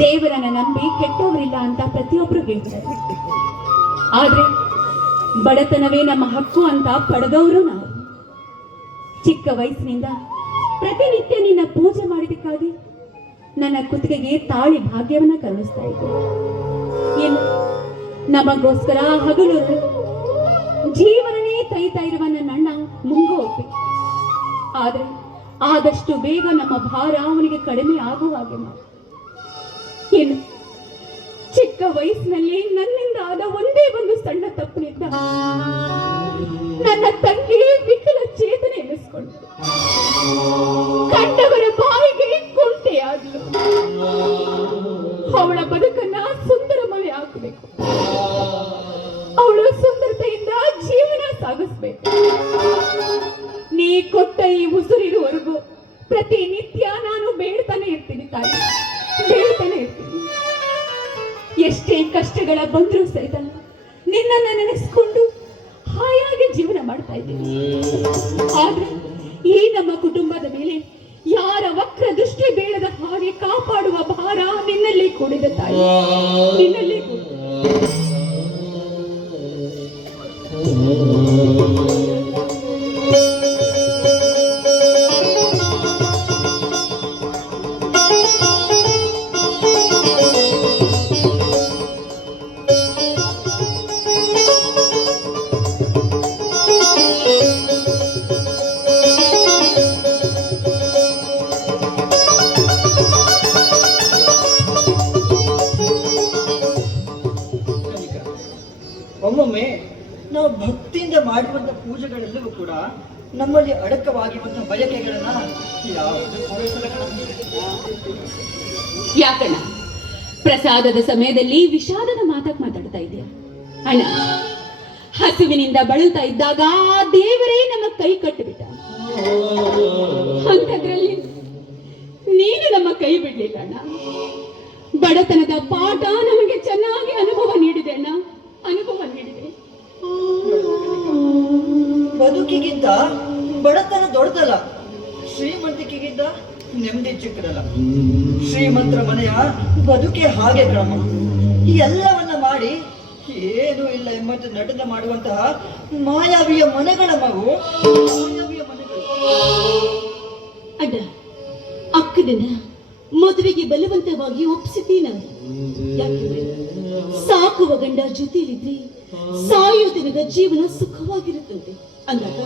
ದೇವರನ್ನ ನಂಬಿ ಕೆಟ್ಟವರಿಲ್ಲ ಅಂತ ಪ್ರತಿಯೊಬ್ರು ಹೇಳ್ತಾರೆ. ಆದ್ರೆ ಬಡತನವೇ ನಮ್ಮ ಹಕ್ಕು ಅಂತ ಪಡೆದವರು ನಾವು. ಚಿಕ್ಕ ವಯಸ್ಸಿನಿಂದ ಪ್ರತಿನಿತ್ಯ ನಿನ್ನ ಪೂಜೆ ಮಾಡಿದಕ್ಕಾಗಿ ನನ್ನ ಕುತ್ತಿಗೆಗೆ ತಾಳಿ ಭಾಗ್ಯವನ್ನ ಕರುಣಿಸ್ತಾ ಇದ್ದೆ. ಏನು ನಮಗೋಸ್ಕರ ಹಗಲು ಜೀವನನೇ ತೈತಾ ಇರುವ ನನ್ನ ಅಣ್ಣ ಮುಂಗೋಪಿ. ಆದ್ರೆ ಆದಷ್ಟು ಬೇಗ ನಮ್ಮ ಭಾರ ಅವನಿಗೆ ಕಡಿಮೆ ಆಗುವ ಹಾಗೆ ಮಾಡಿ. ಏನು ಚಿಕ್ಕ ವಯಸ್ಸಿನಲ್ಲಿ ನನ್ನಿಂದ ಆದ ಒಂದೇ ಒಂದು ಸಣ್ಣ ತಪ್ಪಿನಿಂದ ನನ್ನ ತಂಗಿ ವಿಕಲ ಚೇತನೆ ಎನಿಸ್ಕೊಂಡು ಕಂಡವರ ಬಾಯಿಗೆ ಕುಂಟೆಯಾದ್ಲು. ಅವಳ ಬದುಕನ್ನ ಸುಂದರಮಯ ಹಾಕಬೇಕು, ಅವಳು ಸುಂದರತೆಯಿಂದ ಜೀವನ ಸಾಗಿಸ್ಬೇಕು. ನೀ ಕೊಟ್ಟ ಈ ಉಸಿರಿರುವವರೆಗೂ ಪ್ರತಿನಿತ್ಯ ನಾನು ಬೇಡ್ತಾನೆ ಇರ್ತೀನಿ ತಾಯಿ, ಬೇಡ್ತಾನೆ ಇರ್ತೀನಿ. ಎಷ್ಟೇ ಕಷ್ಟಗಳ ಬಂದರೂ ಸಹಿತ ನಿನ್ನನ್ನು ನೆನೆಸ್ಕೊಂಡು ಹಾಯಾಗಿ ಜೀವನ ಮಾಡ್ತಾ ಇದ್ದೀನಿ. ಆದ್ರೆ ಈ ನಮ್ಮ ಕುಟುಂಬದ ಮೇಲೆ ಯಾರ ವಕ್ರ ದೃಷ್ಟಿ ಬೇಡದ ಹಾಗೆ ಕಾಪಾಡುವ ಭಾರ ನಿನ್ನಲ್ಲಿ ಕೂಡಿದೆ ತಾಯಿ, ನಿನ್ನಲ್ಲಿ ಕೂಡಿದೆ. ಒಮ್ಮೊಮ್ಮೆ ನಾವು ಭಕ್ತಿಯಿಂದ ಮಾಡುವಂತ ಪೂಜೆಗಳೆಲ್ಲವೂ ಕೂಡ ನಮ್ಮಲ್ಲಿ ಅಡಕವಾಗಿರುವಂತಹ ಬಯಕೆಗಳನ್ನ ಯಾವುದು ಪೂರೈಸಲ. ಯಾಕಣ್ಣ ಪ್ರಸಾದದ ಸಮಯದಲ್ಲಿ ವಿಷಾದದ ಮಾತಾಡ್ತಾ ಇದೆಯಾ ಅಣ್ಣ? ಹಸಿವಿನಿಂದ ಬಳಲ್ತಾ ಇದ್ದಾಗ ಆ ದೇವರೇ ನಮ್ಮ ಕೈ ಕಟ್ಟಿಬಿಟ್ಟ. ಅಂಥದ್ರಲ್ಲಿ ನೀನು ನಮ್ಮ ಕೈ ಬಿಡ್ಲಿಲ್ಲ ಅಣ್ಣ. ಬಡತನದ ಪಾಠ ನಮಗೆ ಚೆನ್ನಾಗಿ ಅನುಭವ ನೀಡಿದೆ ಅಣ್ಣ, ಅನುಭವ ನೀಡಿದೆ. ಬದುಕಿಗಿಂತ ಬಡತನ ದೊಡ್ಡದಲ್ಲ, ಶ್ರೀಮಂತಿಕೆಗಿಂತ ನೆಮ್ಮದಿ ಚಿಕ್ಕದಲ್ಲ. ಶ್ರೀಮಂತರ ಮನೆಯ ಬದುಕೆ ಹಾಗೆ ಕ್ರಮ. ಈ ಎಲ್ಲವನ್ನ ಮಾಡಿ ಏನೂ ಇಲ್ಲ ಎಂಬಂತೆ ನಟನೆ ಮಾಡುವಂತಹ ಮಾಯಾವಿಯ ಮನೆಗಳ ಮಗು, ಮಾಯಾವಿಯ ಮನೆಗಳು. ಅಡ್ಡ ಅಕ್ಕದನ್ನ ಮದುವೆಗೆ ಬಲವಂತವಾಗಿ ಒಪ್ಪಿಸಿದ್ದೀ ನಾನು. ಯಾಕಂದ್ರೆ ಸಾಕುವ ಗಂಡ ಜೊತೆಯಲ್ಲಿದ್ರೆ ಸಾಯೋ ದಿನದ ಜೀವನ ಸುಖವಾಗಿರುತ್ತಂತೆ ಅಂದಾಗ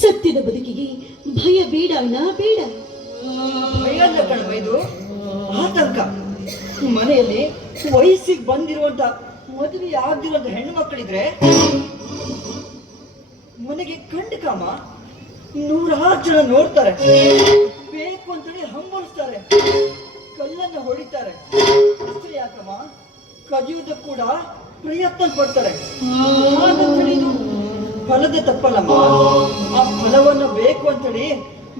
ಸತ್ಯದ ಬದುಕಿಗೆ ಭಯ ಬೇಡ ಅಣ್ಣ, ಬೇಡ. ಭಯ ಅಲ್ಲ ಕಣವ, ಇದು ಆತಂಕ. ಮನೆಯಲ್ಲಿ ವಯಸ್ಸಿಗೆ ಬಂದಿರುವಂತ ಮದುವೆ ಆಗದಿರುವಂತ ಹೆಣ್ಣು ಮಕ್ಕಳಿದ್ರೆ ಮನೆಗೆ ಕಂಡು ಕಾಮ 100 ಜನ ನೋಡ್ತಾರೆ, ಬೇಕು ಅಂತೇಳಿ ಹಂಬಲಿಸ್ತಾರೆ, ಕಲ್ಲನ್ನ ಹೊಡಿತಾರೆ. ಅಷ್ಟೇ ಯಾಕಮ್ಮ, ಕದಿಯುವುದಕ್ಕೆ ಕೂಡ ಪ್ರಯತ್ನ ಪಡ್ತಾರೆ. ಹಾಗಂತೇಳಿ ಇದು ಫಲದ ತಪ್ಪಲ್ಲಮ್ಮ. ಆ ಫಲವನ್ನು ಬೇಕು ಅಂತೇಳಿ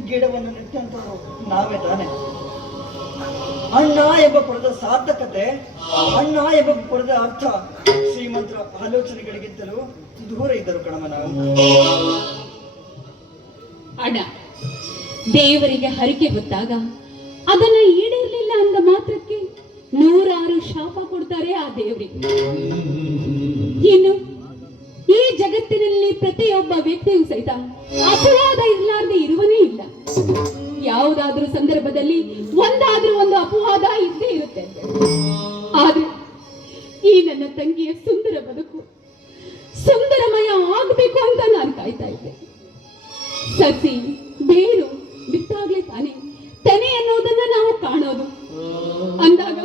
ಗಿಡವನ್ನು ನೆಟ್ಟಂತ ನಾವೇ ತಾನೆ. ಅಣ್ಣ ಎಂಬ ಪದದ ಸಾರ್ಥಕತೆ, ಅಣ್ಣ ಎಂಬ ಪದದ ಅರ್ಥ ಶ್ರೀಮಂತರ ಆಲೋಚನೆಗಳಿಗಿಂತಲೂ ದೂರ ಇದ್ದರು ಕಣಮ್ಮ ನಾವು. ಅಣ್ಣ ದೇವರಿಗೆ ಹರಿಕೆ ಹೊತ್ತಾಗ ಅದನ್ನ ಈಡೇರ್ಲಿಲ್ಲ ಅಂದ ಮಾತ್ರಕ್ಕೆ 100 ಶಾಪ ಕೊಡ್ತಾರೆ ಆ ದೇವರಿಗೆ. ಇನ್ನು ಈ ಜಗತ್ತಿನಲ್ಲಿ ಪ್ರತಿಯೊಬ್ಬ ವ್ಯಕ್ತಿಯೂ ಸಹಿತ ಅಪವಾದ ಇರಲಾರ್ದೆ ಇರುವನೇ ಇಲ್ಲ. ಯಾವುದಾದ್ರೂ ಸಂದರ್ಭದಲ್ಲಿ ಒಂದಾದ್ರೂ ಒಂದು ಅಪವಾದ ಇದ್ದೇ ಇರುತ್ತೆ. ಆದ್ರೆ ಈ ನನ್ನ ತಂಗಿಯ ಸುಂದರ ಬದುಕು ಸುಂದರಮಯ ಆಗ್ಬೇಕು ಅಂತ ನಾನು ಕಾಯ್ತಾ ಇದ್ದೆ. ಸಸಿ ಬೇರು ಬಿಟ್ಟಾಗ್ಲೇ ತಾನೇ ತೆನೆ ಅನ್ನೋದನ್ನ ನಾವು ಕಾಣೋದು. ಅಂದಾಗ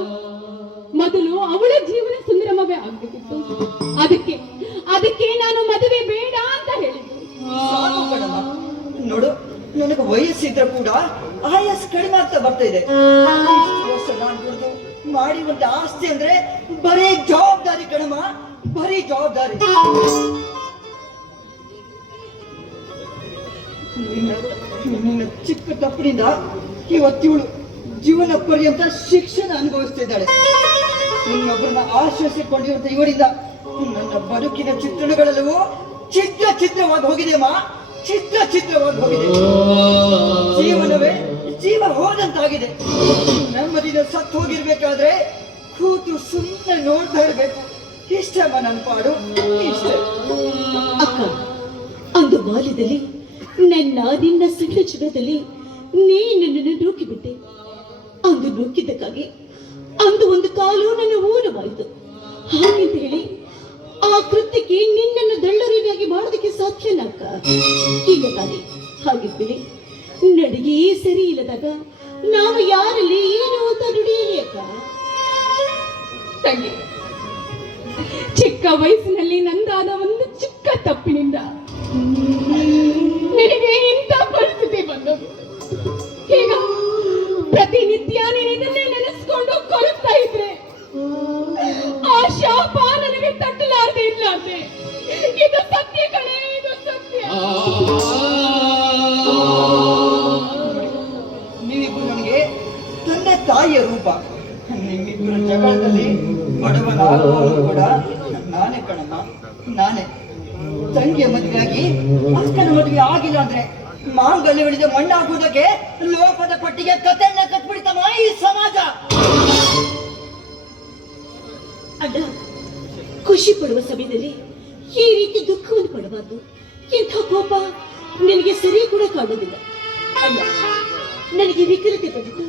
ಮೊದಲು ಅವಳ ಜೀವನ ಸುಂದರಮವೇ ಆಗ್ಬೇಕಿತ್ತು. ಅದಕ್ಕೆ ನಾನು ಮದುವೆ ಬೇಡ ಅಂತ ಹೇಳಿದ್ದೆ. ನೋಡು, ನನಗೆ ವಯಸ್ಸಿದ್ರೆ ಕೂಡ ಆಯಾಸ ಕಡಿಮೆ ಆಗ್ತಾ ಬರ್ತಾ ಇದೆ. ಮಾಡಿರುವಂತ ಆಸ್ತಿ ಅಂದ್ರೆ ಬರೀ ಜವಾಬ್ದಾರಿ ಕಣಮ್ಮ, ಬರೀ ಜವಾಬ್ದಾರಿ. ನಿನ್ನ ಚಿಕ್ಕ ತಪ್ಪಿನಿಂದ ಇವತ್ತಿವಳು ಜೀವನ ಪರ್ಯಂತ ಶಿಕ್ಷಣ ಅನುಭವಿಸ್ತಿದ್ದಾಳೆ. ಇನ್ನೊಬ್ಬರನ್ನ ಆಶ್ರಯಿಸಿಕೊಂಡಿರುವಂತ ಇವರಿಂದ ನನ್ನ ಬದುಕಿನ ಚಿತ್ರಣಗಳೆಲ್ಲವೂ ಚಿತ್ರವಾಗಿ ಹೋಗಿದೆ ಅಮ್ಮ, ಚಿತ್ರವಾಗಿ ಹೋಗಿದೆ. ಜೀವನವೇ ಜೀವ ಹೋದಂತಾಗಿದೆ. ನೆಮ್ಮದಿನ ಸತ್ತು ಹೋಗಿರ್ಬೇಕಾದ್ರೆ ಕೂತು ಸುಮ್ಮನೆ ನೋಡ್ತಾ ಇರ್ಬೇಕು. ಇಷ್ಟಮ್ಮ ನನ್ನ ಪಾಡು, ಇಷ್ಟೇ. ಅಕ್ಕ, ಅಂದು ಬಾಲ್ಯದಲ್ಲಿ ನಿನ್ನ ಸಣ್ಣ ಚಿನ್ನದಲ್ಲಿ ನೀ ನನ್ನನ್ನು ನೂಕಿಬಿಟ್ಟೆ. ಅಂದು ನೂಕಿದ್ದಕ್ಕಾಗಿ ಅಂದು ಒಂದು ಕಾಲು ನನ್ನ ಊನವಾಯಿತು. ಹಾಗೆಂತ ಹೇಳಿ ಆ ಕೃತ್ಯಕ್ಕೆ ನಿನ್ನನ್ನು ದಳ್ಳರಿಯಾಗಿ ಮಾಡೋದಕ್ಕೆ ಸಾಧ್ಯನ ಅಕ್ಕ? ಇಲ್ಲ ತಾನೆ. ಹಾಗಿದ್ಮೇಲೆ ನಡಿಗೆ ಸರಿ ಇಲ್ಲದಾಗ ನಾವು ಯಾರಲ್ಲಿ ಏನು ಅಂತ ನುಡಿಯಲಿ ಅಕ್ಕ? ತಂಗಿ, ಚಿಕ್ಕ ವಯಸ್ಸಿನಲ್ಲಿ ನಂದಾದ ಒಂದು ಚಿಕ್ಕ ತಪ್ಪಿನಿಂದ ನಿನಗೆ ಇಂಥ ಪರಿಸ್ಥಿತಿ ಬಂದದ್ದು. ಈಗ ಪ್ರತಿನಿತ್ಯ ನೀನು ಇದನ್ನೇ ನೆನೆಸ್ಕೊಂಡು ಕೊರಗ್ತಾ ಇದ್ರೆ ಆ ಶಾಪ ನನಗೆ ತಟ್ಟಲಾರ್ದೆ ಇರ್ಲಾರ್ದೆ. ಇದು ಸತ್ಯ ಕಣೆ, ಇದು ಸತ್ಯ. ನೀವಿಬ್ರು ನನಗೆ ತಂದೆ ತಾಯಿಯ ರೂಪ. ನಿಮ್ಮಿಬ್ಬರ ಜಗಳದಲ್ಲಿ ಬಡವನಾಗುವವನು ಕೂಡ ನಾನೇ ಕಣಮ್ಮ, ನಾನೇ. ತಂಗಿಯ ಮದುವೆಯಾಗಿ ಅಕ್ಕನ ಮದುವೆ ಆಗಿಲ್ಲ ಅಂದ್ರೆ ಮಾಂಗಲ್ಯ ಹಿಡಿದ ಮಣ್ಣಾಗುವುದಕ್ಕೆ ಲೋಕದ ಪಟ್ಟಿಗೆ ಕಥೆಯನ್ನ ಕಟ್ಬಿಡ್ತಮ್ಮ ಈ ಸಮಾಜ. ಅಣ್ಣ, ಖುಷಿ ಪಡುವ ಸಮಯದಲ್ಲಿ ಈ ರೀತಿ ದುಃಖವನ್ನು ಪಡಬಾರ್ದು. ಇಂಥ ಕೋಪ ನನಗೆ ಸರಿ ಕೂಡ ಕಾಣುವುದಿಲ್ಲ. ಅಣ್ಣ, ನನಗೆ ವಿಕಲತೆ ಬಂದಿದ್ದು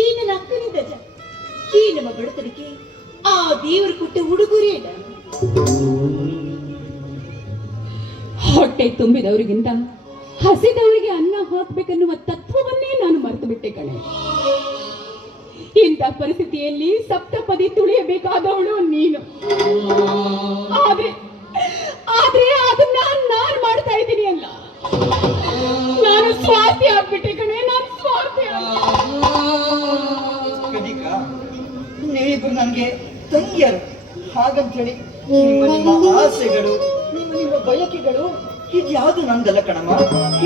ಈ ನನ್ನ ಅಕ್ಕನಿಂದಲ್ಲ. ಈ ನಮ್ಮ ಬಡತನಕ್ಕೆ ಆ ದೇವರು ಕೊಟ್ಟ ಉಡುಗೊರೆ ಅಲ್ಲ. ಹೊಟ್ಟೆ ತುಂಬಿದವರಿಗಿಂತ ಹಸಿದವರಿಗೆ ಅನ್ನ ಹಾಕ್ಬೇಕನ್ನುವ ತತ್ವವನ್ನೇ ನಾನು ಮರೆತು ಬಿಟ್ಟೆ ಕಣೆ. ಇಂಥ ಪರಿಸ್ಥಿತಿಯಲ್ಲಿ ಸಪ್ತಪದಿ ತುಳಿಯಬೇಕಾದವಳು ನೀನು. ಆದ್ರೆ ಅದನ್ನ ನಾನು ಮಾಡ್ತಾ ಇದ್ದೀನಿ ಅಲ್ಲ. ನಾನು ಸ್ವಾರ್ಥಿ ಆಗ್ಬಿಟ್ಟೆ ಕಣೆ, ನಾನು ಸ್ವಾರ್ಥಿ. ಕನಿಕ, ನೀವಿಬ್ರು ನನಗೆ ತಂಗಿಯರು. ಹಾಗಂತೇಳಿ ನಿಮ್ಮ ಆಸೆಗಳು, ನಿಮ್ಮ ಬಯಕೆಗಳು ಇದ್ಯಾವುದು ನಂದಲ್ಲ ಕಣಮ್ಮ,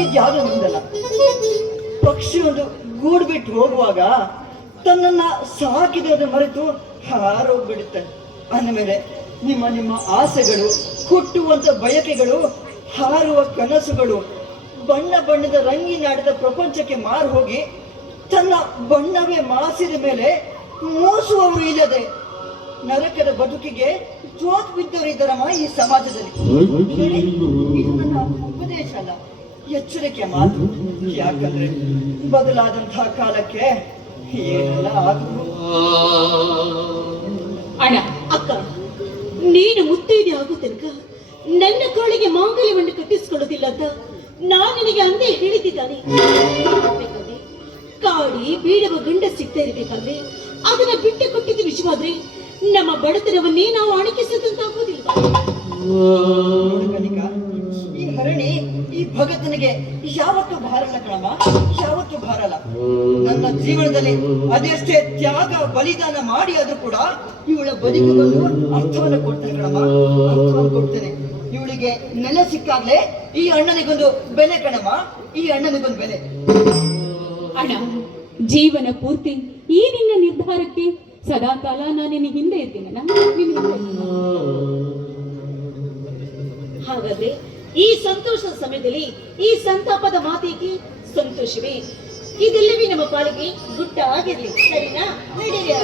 ಇದ್ಯಾವುದು ನಂದಲ್ಲ. ಪಕ್ಷಿಯೊಂದು ಗೂಡು ಬಿಟ್ಟು ಹೋಗುವಾಗ ತನ್ನನ್ನ ಸಾಕಿದೋದು ಮರೆತು ಹಾರೋಗ್ಬಿಡುತ್ತೆ. ಅಂದಮೇಲೆ ನಿಮ್ಮ ಆಸೆಗಳು, ಹುಟ್ಟುವಂತ ಬಯಕೆಗಳು, ಹಾರುವ ಕನಸುಗಳು ಬಣ್ಣ ಬಣ್ಣದ ರಂಗಿನಾಡಿದ ಪ್ರಪಂಚಕ್ಕೆ ಮಾರು ಹೋಗಿ ತನ್ನ ಬಣ್ಣವೇ ಮಾಸಿದ ಮೇಲೆ ಮೂಸುವವರು ಇಲ್ಲದೆ ನರಕದ ಬದುಕಿಗೆ ಜೋತ್ ಬಿದ್ದವರಿದ್ದಾರಮ್ಮ ಈ ಸಮಾಜದಲ್ಲಿ. ಇದು ನನ್ನ ಉಪದೇಶ ಅಲ್ಲ, ಎಚ್ಚರಿಕೆಯ ಮಾತು. ಯಾಕಂದ್ರೆ ಬದಲಾದಂತಹ ಕಾಲಕ್ಕೆ ಏನೆಲ್ಲ ಆದರೂ. ಅಣ್ಣ, ಅಕ್ಕ, ನೀನು ಮುತ್ತೈದೆ ಆಗೋ ತನಕ ನನ್ನ ಕಾಳಿಗೆ ಮಾಂಗಲ್ಯವನ್ನು ಕಟ್ಟಿಸಿಕೊಳ್ಳೋದಿಲ್ಲ ಅಂತ ನಾನು ನಿನಗೆ ಅಂದೇ ಹೇಳಿದ್ದಾನೆ. ಕಾಡಿ ಬೀಳುವ ಗಂಡ ಸಿಗ್ತಾ ಇರಬೇಕಾದ್ರೆ ಅದನ್ನ ಬಿಟ್ಟು ಕೊಟ್ಟಿದ್ದು ವಿಷಯವಾದ್ರೆ ನಮ್ಮ ಬಡತನವನ್ನೇ ನಾವು ಅಣಕಿಸಿದಂತಾಗೋದಿಲ್ಲ. ಈ ಹರಣಿ ಈ ಭಗತನಿಗೆ ಯಾವತ್ತೂ ಭಾರಲ್ಲ ಕಣಮ್ಮ, ಯಾವತ್ತೂ ಭಾರಲ್ಲ. ನನ್ನ ಜೀವನದಲ್ಲಿ ಅದೆಷ್ಟೇ ತ್ಯಾಗ ಬಲಿದಾನ ಮಾಡಿ ಆದ್ರೂ ಕೂಡ ಇವಳ ಬದುಕಿಗೊಂದು ಅರ್ಥವನ್ನು ಕೊಡ್ತೇನೆ ಕಣಮ್ಮ, ಅರ್ಥವನ್ನು ಕೊಡ್ತೇನೆ. ಇವಳಿಗೆ ನೆಲೆ ಸಿಕ್ಕಾಗ್ಲೇ ಈ ಅಣ್ಣನಿಗೊಂದು ಬೆಲೆ ಕಣಮ್ಮ, ಈ ಅಣ್ಣನಿಗೊಂದು ಬೆಲೆ. ಅಣ್ಣ, ಜೀವನ ಪೂರ್ತಿ ಈ ನಿನ್ನ ನಿರ್ಧಾರಕ್ಕೆ ಸದಾಕಾಲ ನಾನು ನಿನ್ನ ಹಿಂದೆ ಇರ್ತೀನಲ್ಲ. ಹಾಗಾದ್ರೆ ಈ ಸಂತೋಷದ ಸಮಯದಲ್ಲಿ ಈ ಸಂತಾಪದ ಮಾತಿಗೆ ಸಂತೋಷವೇ. ಇದೆಲ್ಲವೇ ನಮ್ಮ ಪಾಲಿಗೆ ಗುಡ್ಡ ಆಗಿರ್ಲಿ, ಸರಿನಾ? ನಡೀರಿ.